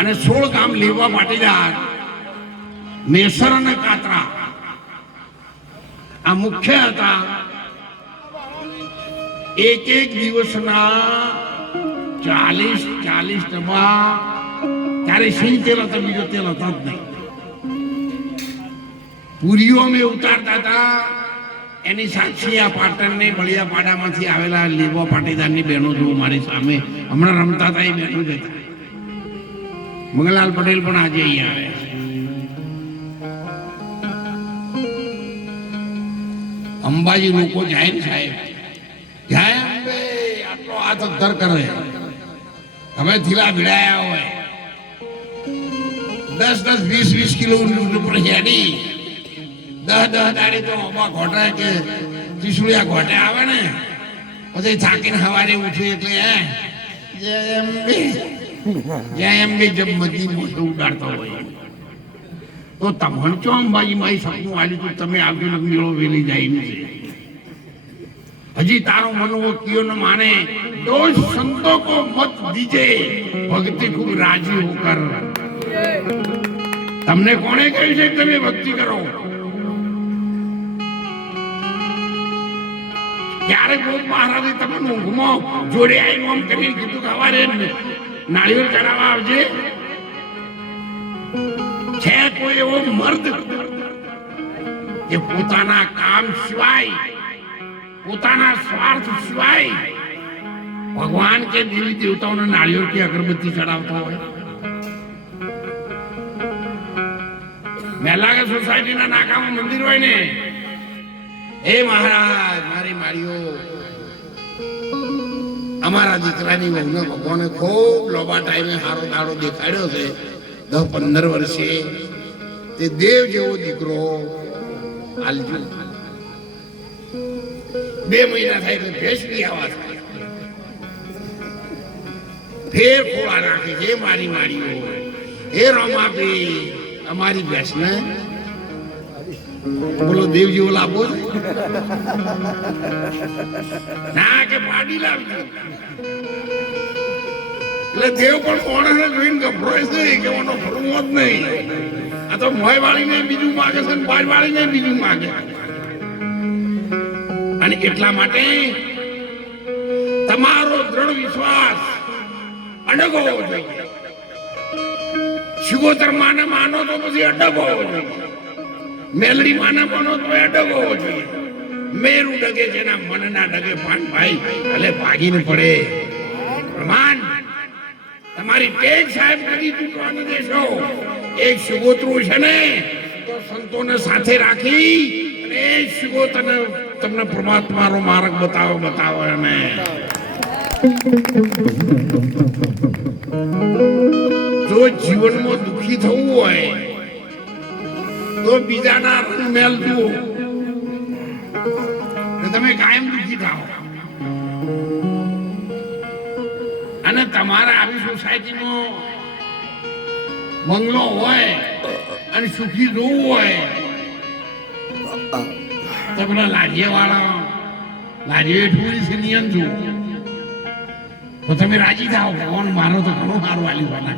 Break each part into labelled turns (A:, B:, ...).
A: અને સોળ ગામ લેવા પાટીદાર નેસર અને કાતરા. આ મુખ્ય હતા. એક એક દિવસના ચાલીસ ચાલીસ ડબ્બા. ત્યારે સિંહ તેલ હતા, બીજો તેલ હતા જ નહીં. પૂરીઓ અમે ઉતારતા હતા. એની સાક્ષી આ પાટણને બળિયાપાડામાંથી આવેલા લેવા પાટીદારની બહેનો જો મારી સામે હમણાં રમતા હતા, એ બહેનો જ હતા. મંગલાલ પટેલ પણ આજે અહીંયા આવ્યા છે અંબાજી લોકો જાય ને સાહેબ જાય અંબે આટલો હાથ અદ્ધર કરે હવે થીલા ભીડાયા હોય દસ દસ વીસ વીસ કિલોમીટર ઉપર હેડી દહ દહ દાડે તો અમા ઘોટા કે ત્રિશુળિયા ઘોટે આવે ને પછી થાકીને સવારે ઉઠ્યું એટલે હે જય અંબે જય કે જબ મધી મોઢું ઉડાડતો હોય. તો તમને ચો અંબાજી મારી સપનું આવ્યું તું તમે ને મેળો વેલી જાય એમ છે. હજી તારો મનવો કયો ન માને. દોષ સંતો કો મત દીજે. ભક્તિ ખૂબ રાજી હોકર. તમને કોણે કહ્યું છે તમે ભક્તિ કરો? ક્યારેક મહારાજે તમને ઊંઘમાં જોડે આવીને આમ કરીને કીધું કે નાળિયેર ચડાવવા આવજે. છે કોઈ એવો મર્દ જે પોતાના કામ સિવાય, પોતાના સ્વાર્થ સિવાય ભગવાન કે દેવી દેવતાઓને નાળિયેર કે અગરબત્તી ચડાવતા હોય? મહેલા સોસાયટીના નાકામાં મંદિર હોય ને? હે મહારાજ, મારી મારીઓ. અમારા દીકરાની વહુને ભગવાને ખૂબ લોબા ટાઈમે હારો દાડો દેખાડ્યો છે. દસ પંદર વર્ષે તે દેવ જેવો દીકરો આલજો. બે મહિના થાય તો ભેંસ બી આવા ફેર ખોળા નાખે જે મારી મારી હે રમાપી, અમારી ભેંસને બોલો, દેવજી ઓલા આપો? ના, કે પાડી લાવજો એટલે દેવ પણ માણસને જોઈને ગભરાય છે કે ઓનો ફરવો જ નહીં. આ તો મોય વાળીને બીજું માગે છે ને વાળીને બીજું માગે. અને એટલા માટે તમારો દ્રઢ વિશ્વાસ અડગ હોવો જોઈએ. શિગોતર માને માનો તો પછી અડગ હોવો જોઈએ. મેલડી માના બનો તો એ ડગો જોઈએ મેરુ ડગે જેના મનના ડગે પાન ભાઈ, ભલે ભાગીને પડે. પ્રમાણ, તમારી ટેક સાહેબ કદી તૂટવાનું દેશો એક સુગોત્રુ છે ને, તો સંતોને સાથે રાખી અને એ તને તમને પરમાત્માનો માર્ગ બતાવો બતાવો અને જો જીવનમાં દુખી થવું હોય તો બીજાના મેલ જુઓ તમે કાયમ દુઃખી થાઓ. અને તમારા આવી સોસાયટીમાં બંગલો હોય અને સુખી જોવું હોય, તો પેલા લાજીએ વાળા લાજીએ છે નિયમ જુઓ. તો તમે રાજી થાઓ ભગવાન મારો તો ઘણો સારું આલી આના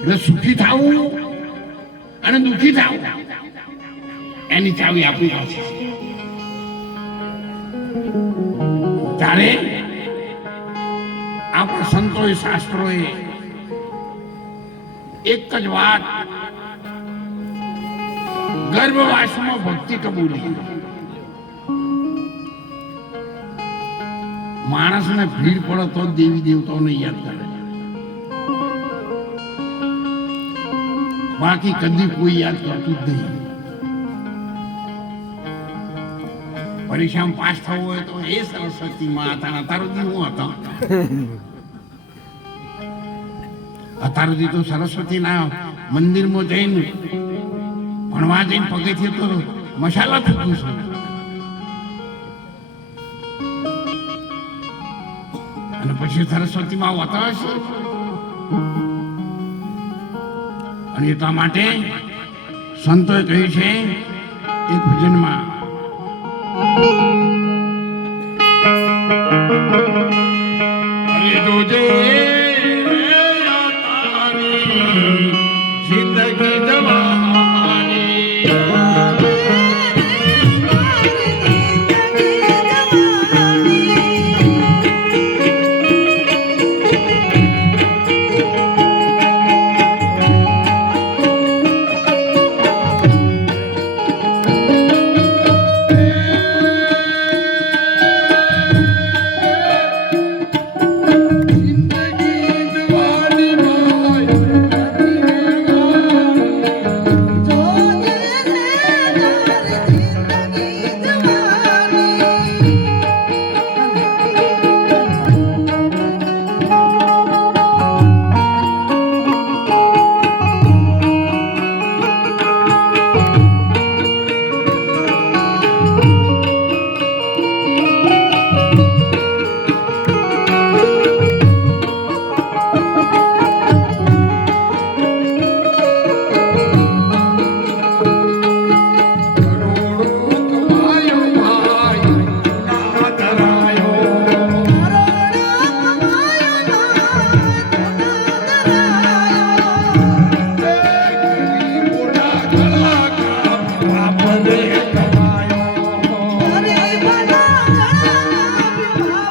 A: એટલે સુખી થાવું અને દુઃખી થાવ એની ચાવી આપણી પાસે. ત્યારે આપણા સંતોએ, શાસ્ત્રોએ એક જ વાત ગર્ભવાસમાં ભક્તિ કબૂલી. માણસને ભીડ પડે તો દેવી દેવતાઓને યાદ કરે. બાકી કદી કોઈ યાદ કરતું જ નહીં. પરીક્ષામાં પાસ થવું હોય તો એ સરસ્વતી માતા સુધી હું હતો. અત્યાર સુધી તો સરસ્વતીના મંદિરમાં જઈને ભણવા જઈને પગેથી તો મસાલા થતું છું. અને પછી સરસ્વતીમાં હોતા હશે? અને એટલા માટે સંતોએ કહ્યું છે એક ભજનમાં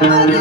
A: Hallelujah.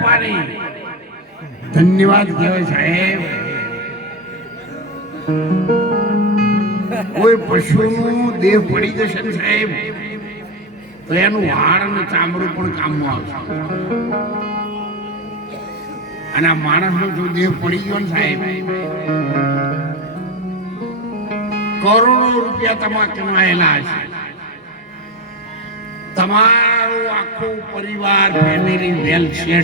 A: હો ધન્યવાદ કહેવાય સાહેબ. કોઈ પશુનું દેહ પડી જશે ને સાહેબ, તો એનું વાળ અને ચામડું પણ કામમાં આવશે. અને આ માણસનો જો દેહ પડી ગયો ને સાહેબ, કરોડો રૂપિયા તમા કમાયેલા હશે તમારું આખો પરિવાર ફેમિલી વેલ સેટ